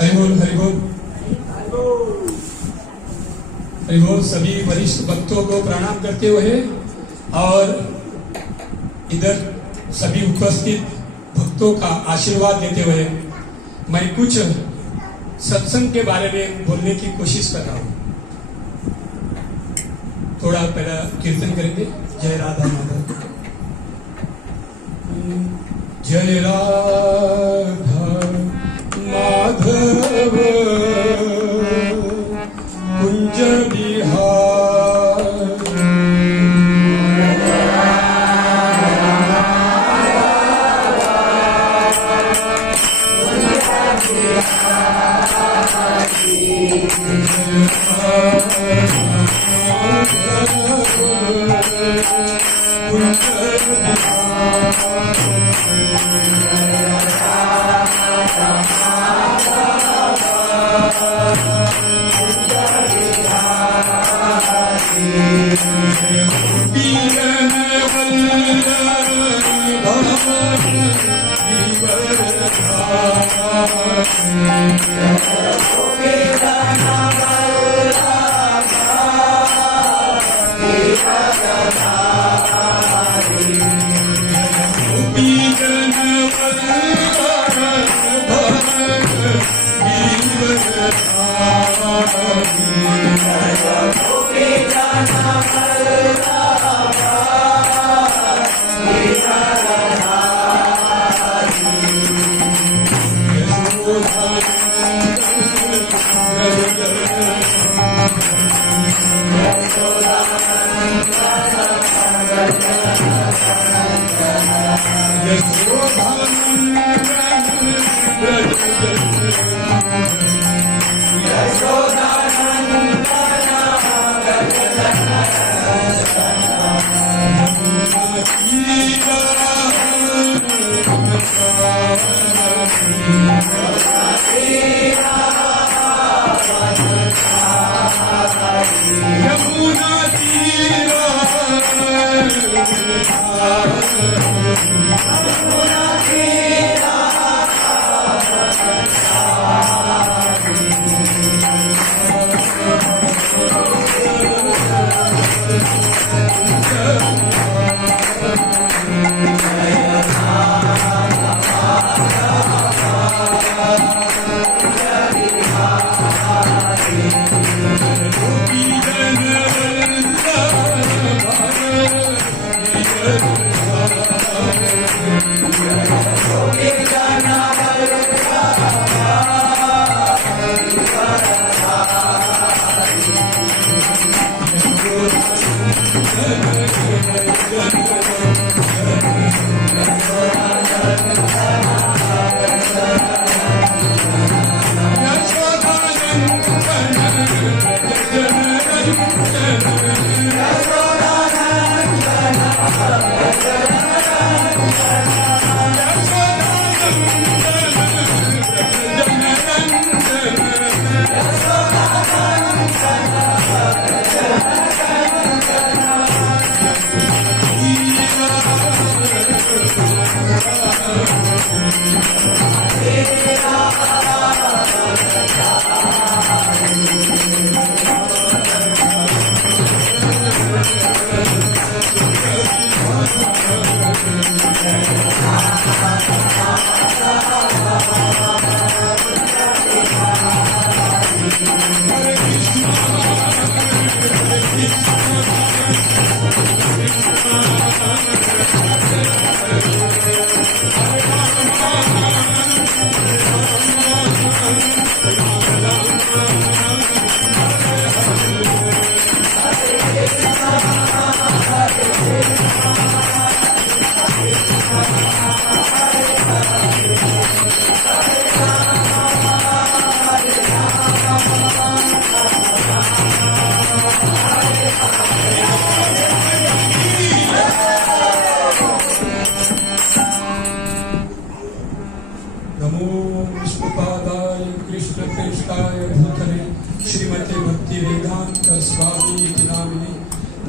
हरिबोल हरिबोल हरिबोल। सभी वरिष्ठ भक्तों को प्रणाम करते हुए और इधर सभी उपस्थित भक्तों का आशीर्वाद देते हुए मैं कुछ सत्संग के बारे में बोलने की कोशिश कर रहा हूं। थोड़ा पहला कीर्तन करेंगे। जय राधा माधव, जय राधा माधव कुंज बिहार,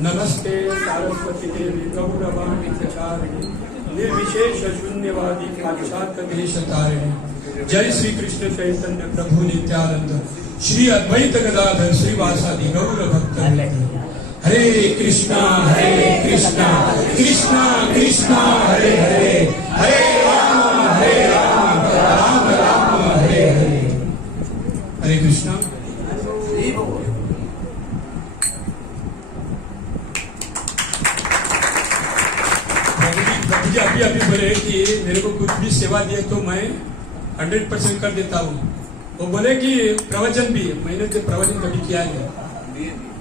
नमस्ते सारस्वती देवी गौरवाणी प्रचारिणी निर्विशेष शून्यवादी पाश्चात्य देश तारिणी जय श्री कृष्ण चैतन्य प्रभु नित्यानंद श्री अद्वैत गदाधर श्रीवासादि गौर भक्त हरे कृष्णा कृष्णा कृष्णा हरे हरे हरे राम राम राम हरे हरे। हरे कृष्णा। प्रभु जी अभी बोले कि मेरे को कुछ भी सेवा दिए तो मैं 100% कर देता हूँ। वो बोले कि प्रवचन भी, मैंने तो प्रवचन कभी किया है,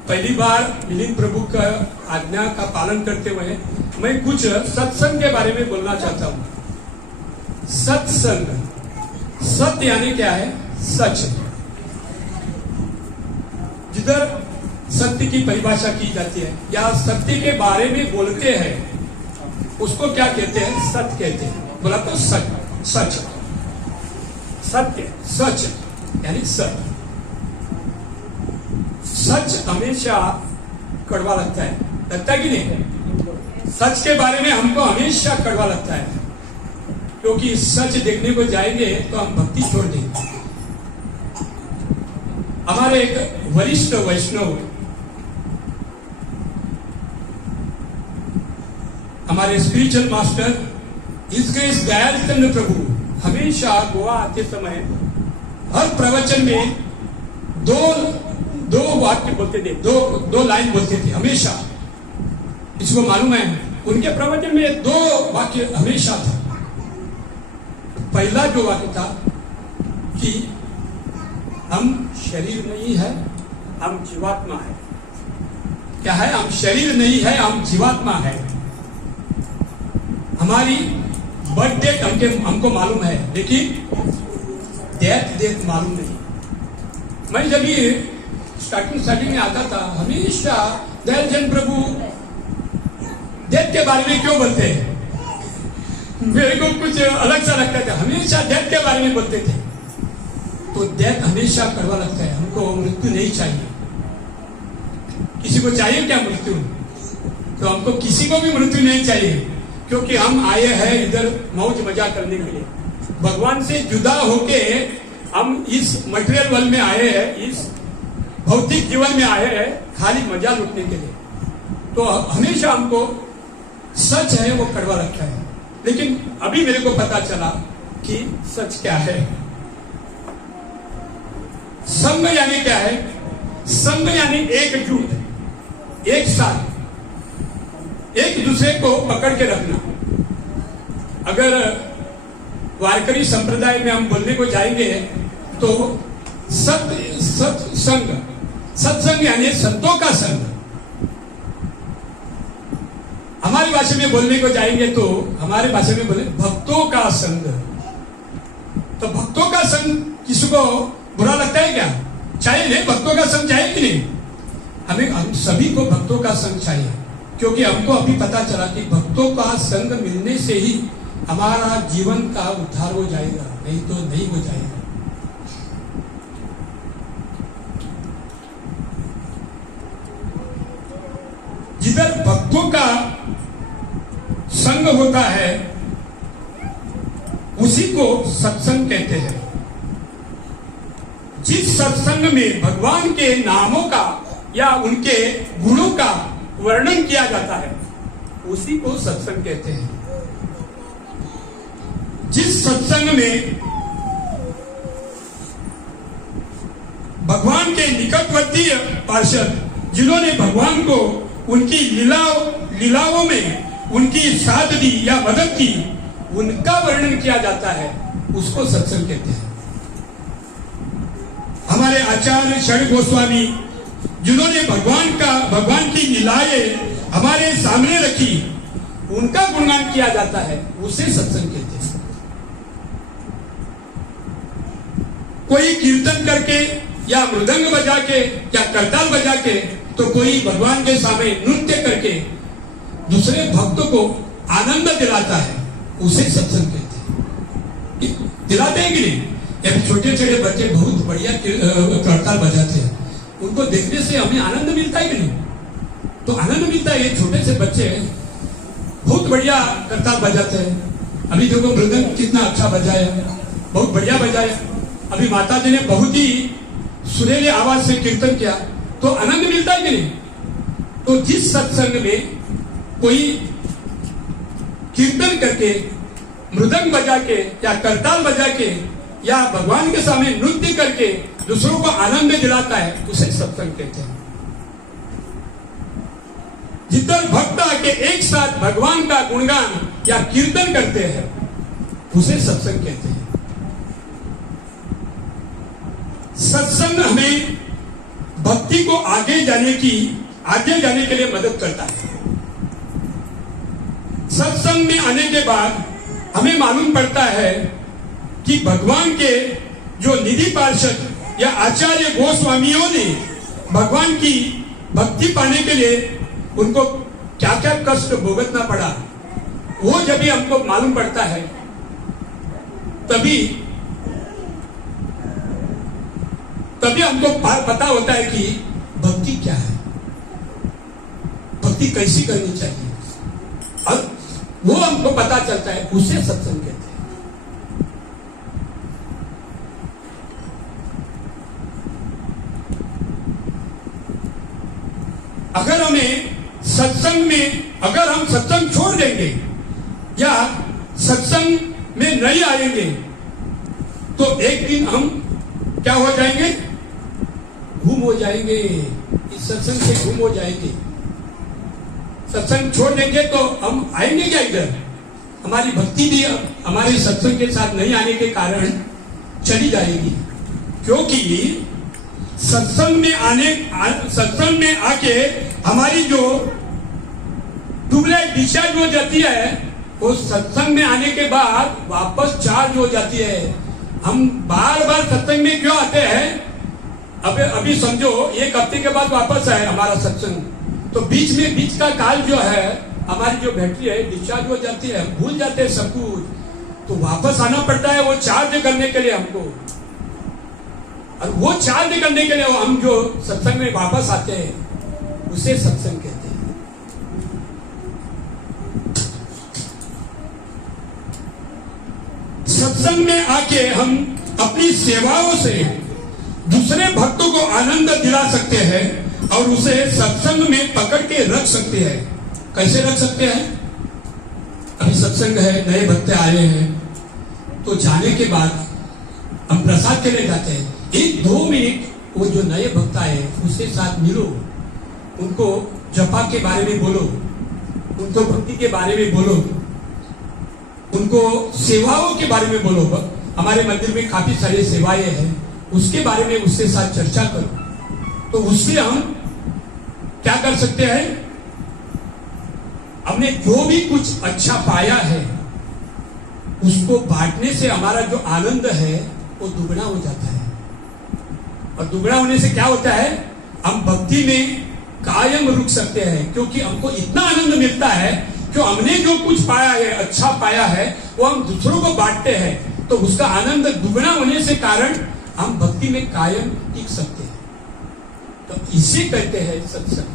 पहली बार मिलिंद प्रभु का आज्ञा का पालन करते हुए मैं कुछ सत्संग के बारे में बोलना चाहता हूँ। सत्संग, सत्य यानी क्या है? सच। जिधर सत्य की परिभाषा की जाती है या सत्य के बारे में बोलते हैं उसको क्या कहते हैं? सत्य कहते हैं। बोला तो सच, सच, सत्य, सच यानी सत्य। सच हमेशा कड़वा लगता है कि नहीं? सच के बारे में हमको हमेशा कड़वा लगता है, क्योंकि सच देखने को जाएंगे तो हम भक्ति छोड़ देंगे। हमारे एक वरिष्ठ वैष्णव, हमारे स्पिरिचुअल मास्टर इस दयाल चंद्र प्रभु हमेशा गोवा आते समय हर प्रवचन में दो वाक्य बोलते थे, दो लाइन बोलते थे हमेशा। इसको मालूम है उनके प्रवचन में 2 वाक्य हमेशा था। पहला जो वाक्य था कि हम शरीर नहीं है, हम जीवात्मा है। क्या है? हम शरीर नहीं है, हम जीवात्मा है। हमारी बर्थ डेट हमको मालूम है, लेकिन डेथ मालूम नहीं। मैं जब ये स्टार्टिंग में आता था हमेशा दयालचंद प्रभु डेथ के बारे में क्यों बोलते हैं? मेरे को कुछ अलग सा लगता था। हमेशा डेथ के बारे में बोलते थे तो डेथ हमेशा कड़वा लगता है। हमको मृत्यु नहीं चाहिए। किसी को चाहिए क्या मृत्यु? तो हमको किसी को भी मृत्यु नहीं चाहिए, क्योंकि हम आए हैं इधर मौज मजा करने के लिए। भगवान से जुदा होके हम इस मटेरियल वर्ल्ड में आए हैं, इस भौतिक जीवन में आए हैं खाली मजा लूटने के लिए। तो हमेशा हमको सच है वो कड़वा लगता है। लेकिन अभी मेरे को पता चला कि सच क्या है। संग यानी क्या है? संग यानी एकजुट, एक साथ, एक दूसरे को पकड़ के रखना। अगर वारकरी संप्रदाय में हम बोलने को जाएंगे तो सत्संग यानी संतों का संग। हमारी भाषा में बोलने को जाएंगे तो हमारे भाषा में बोले भक्तों का संग। तो भक्तों का संग किसी को बुरा लगता है क्या? चाहिए नहीं, भक्तों का संग चाहिए कि नहीं? हम सभी को भक्तों का संग चाहिए, क्योंकि हमको अभी पता चला कि भक्तों का संग मिलने से ही हमारा जीवन का उद्धार हो जाएगा, नहीं तो नहीं हो जाएगा। जिधर भक्तों का संग होता है उसी को सत्संग कहते हैं। जिस सत्संग में भगवान के नामों का या उनके गुणों का वर्णन किया जाता है उसी को सत्संग कहते हैं। जिस सत्संग में भगवान के निकटवर्ती पार्षद, जिन्होंने भगवान को उनकी लीलाओं में उनकी साथ दी या मदद की, उनका वर्णन किया जाता है, उसको सत्संग कहते हैं। हमारे आचार्य षड गोस्वामी, जिन्होंने भगवान की लीलाएं हमारे सामने रखी, उनका गुणगान किया जाता है, उसे सत्संग कहते हैं। कोई कीर्तन करके या मृदंग बजा के या करताल बजा के, तो कोई भगवान के सामने नृत्य करके दूसरे भक्तों को आनंद दिलाता है, उसे सत्संग कहते हैं। दिलाते हैं कि नहीं? या छोटे छोटे बच्चे बहुत बढ़िया करताल बजाते हैं, उनको देखने से हमें आनंद मिलता है कि नहीं? तो आनंद मिलता है। ये छोटे से बच्चे बहुत बढ़िया करताल बजाते हैं। अभी देखो मृदंग कितना अच्छा बजाया, बहुत बढ़िया बजाया। अभी माता जी ने बहुत ही सुरीली आवाज से कीर्तन किया, तो आनंद मिलता है कि नहीं? तो जिस सत्संग में कोई कीर्तन करके, मृदंग बजा के या करताल बजा के या भगवान के सामने नृत्य करके दूसरों को आनंद दिलाता है, उसे सत्संग कहते हैं। जिधर भक्त आके एक साथ भगवान का गुणगान या कीर्तन करते हैं, उसे सत्संग कहते हैं। सत्संग हमें भक्ति को आगे जाने के लिए मदद करता है। सत्संग में आने के बाद हमें मालूम पड़ता है कि भगवान के जो निधि पार्षद या आचार्य गोस्वामियों ने भगवान की भक्ति पाने के लिए उनको क्या क्या कष्ट भुगतना पड़ा, वो जब भी हमको मालूम पड़ता है तभी हमको पता होता है कि भक्ति क्या है, भक्ति कैसी करनी चाहिए, और वो हमको पता चलता है, उसे सत्संग कहते हैं। अगर हम सत्संग छोड़ देंगे या सत्संग में नहीं आएंगे तो एक दिन हम क्या हो जाएंगे? गुम हो जाएंगे, इस सत्संग से गुम हो जाएंगे। सत्संग छोड़ देंगे तो हम आएंगे क्या इधर? हमारी भक्ति भी हमारे सत्संग के साथ नहीं आने के कारण चली जाएगी, क्योंकि सत्संग में आके हमारी जो ट्यूबलाइट डिस्चार्ज हो जाती है, वो सत्संग में आने के बाद वापस चार्ज हो जाती है। हम बार बार सत्संग में क्यों आते हैं? अभी समझो 1 हफ्ते के बाद वापस आए हमारा सत्संग, तो बीच का काल जो है, हमारी जो बैटरी है डिस्चार्ज हो जाती है, भूल जाते हैं सब कुछ, तो वापस आना पड़ता है वो चार्ज करने के लिए हमको। और वो चार्ज करने के लिए हम जो सत्संग में वापस आते हैं, उसे सत्संग कहते हैं। सत्संग में आके हम अपनी सेवाओं से दूसरे भक्तों को आनंद दिला सकते हैं और उसे सत्संग में पकड़ के रख सकते हैं। कैसे रख सकते हैं? अभी सत्संग है, नए भक्त आए हैं, तो जाने के बाद हम प्रसाद के लिए जाते हैं। 1-2 मिनट वो जो नए भक्त आए उसके साथ मिलो, उनको जपा के बारे में बोलो, उनको भक्ति के बारे में बोलो, उनको सेवाओं के बारे में बोलो। हमारे मंदिर में काफी सारी सेवाएं हैं, उसके बारे में उसके साथ चर्चा करो। तो उससे हम क्या कर सकते हैं? हमने जो भी कुछ अच्छा पाया है उसको बांटने से हमारा जो आनंद है वो दुगना हो जाता है। और दुगना होने से क्या होता है? हम भक्ति में कायम रुक सकते हैं, क्योंकि हमको इतना आनंद मिलता है कि हमने जो कुछ पाया है, अच्छा पाया है, वो हम दूसरों को बांटते हैं, तो उसका आनंद दुगना होने से कारण हम भक्ति में कायम टिक सकते हैं। तो इसे कहते हैं सत्संग।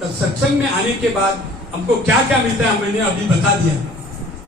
तो सत्संग में आने के बाद हमको क्या क्या मिलता है, मैंने अभी बता दिया।